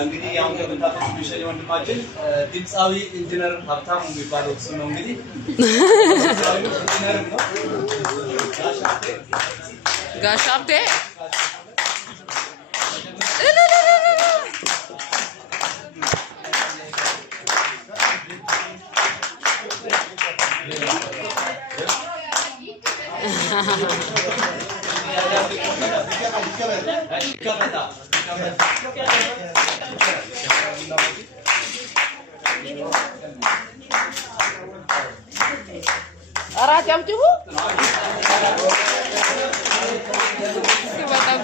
እንግዲህ ያው እንደምታውቁት ሚሸል ወንድማችን ድምጻዊ ኢንጂነር ሀብታሙ የሚባለው እሱ ነው። እንግዲህ ኢንጂነር ነው። ጋሽ ሀብቴ Ara jam cubu? Sebatang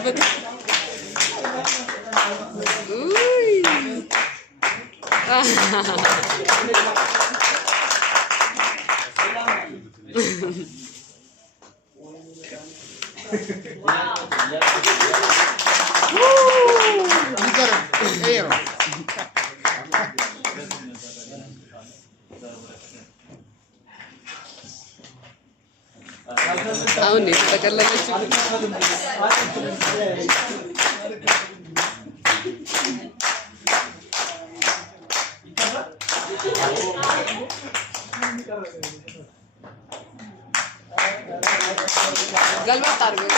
Tahun ni kita kan lagi cukup. Galba taruh.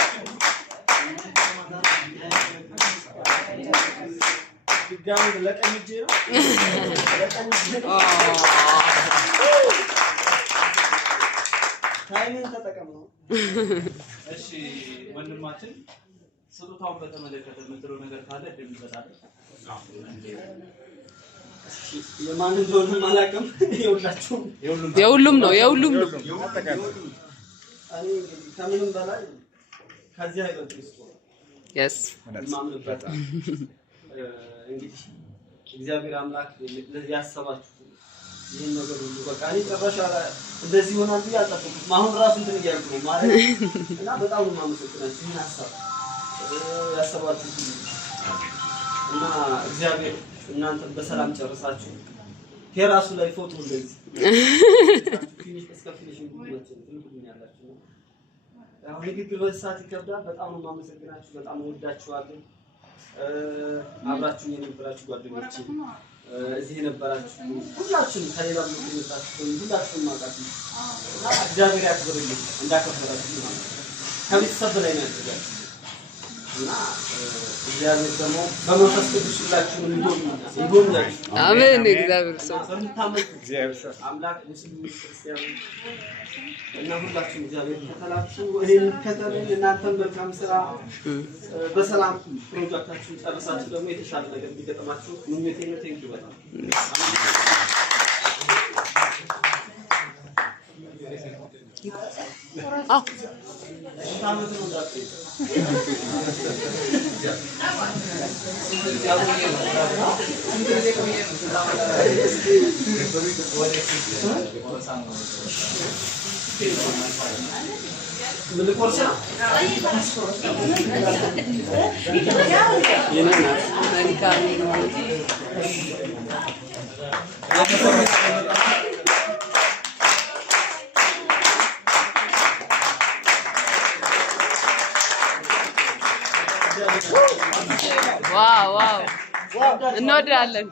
Jangan letak meja. ታይምን ተጠቀም ነው። እሺ ወንድማችን ስጦታውን በተመለከተ ምትሮ ነገር ካለ ደም ይሰጣል። የማን እንደሆነ ማላቀም የሁሉም ነው። እኔ ከምንም በላይ ከዚህ አይበልጥ yes ማምንበት እንግዲህ እግዚአብሔር አምላክ ያሰባችሁ ይሄን ነገር ሁሉ በቃ እኔ ጨራሽ እንደዚህ ሆናል ብዬ አልጠበቅኩም። አሁን ራሱ እንትን እያልኩ ነው ማለት እና በጣም ነው የማመሰግናችሁ ይሄን ሀሳብ ያሰባችሁ እና እግዚአብሔር እናንተን በሰላም ጨርሳችሁ ቴራሱ ላይ ፎቶ እንደዚህ ፊኒሽ እስከፊኒሽንግ ትልኩልኛላችሁ። አሁን ንግግር በሰዓት ይከብዳል። በጣም ነው የማመሰግናችሁ። በጣም ወዳችኋለሁ። አብራችሁኝ የነበራችሁ ጓደኞቼ እዚህ የነበራችሁ ሁላችሁም ከሌላ ቦታ የመጣችሁ ሁላችሁም ማቃችሁ እግዚአብሔር ያክብርልኝ እንዳከበራችሁ ማለት ነው። ከቤተሰብ ላይ ነው ያደረጋችሁ እና እግዚአብሔር ደግሞ በመንፈስ ቅዱስ ሁላችሁም ይጎብኛችሁ። አሜን። እግዚአብሔር ሰው እግዚአብሔር አምላክ ሙስሊም ክርስቲያን እና ሁላችሁም እግዚአብሔር ተከታተሉ። እኔን ከተለኝ እናንተም መልካም ስራ በሰላም ፕሮጀክታችሁን ጨርሳችሁ ደግሞ የተሻለ ነገር እንዲገጥማችሁ ምኞቴ ነው። ቴንኪው በጣም ዋው እንወዳለን።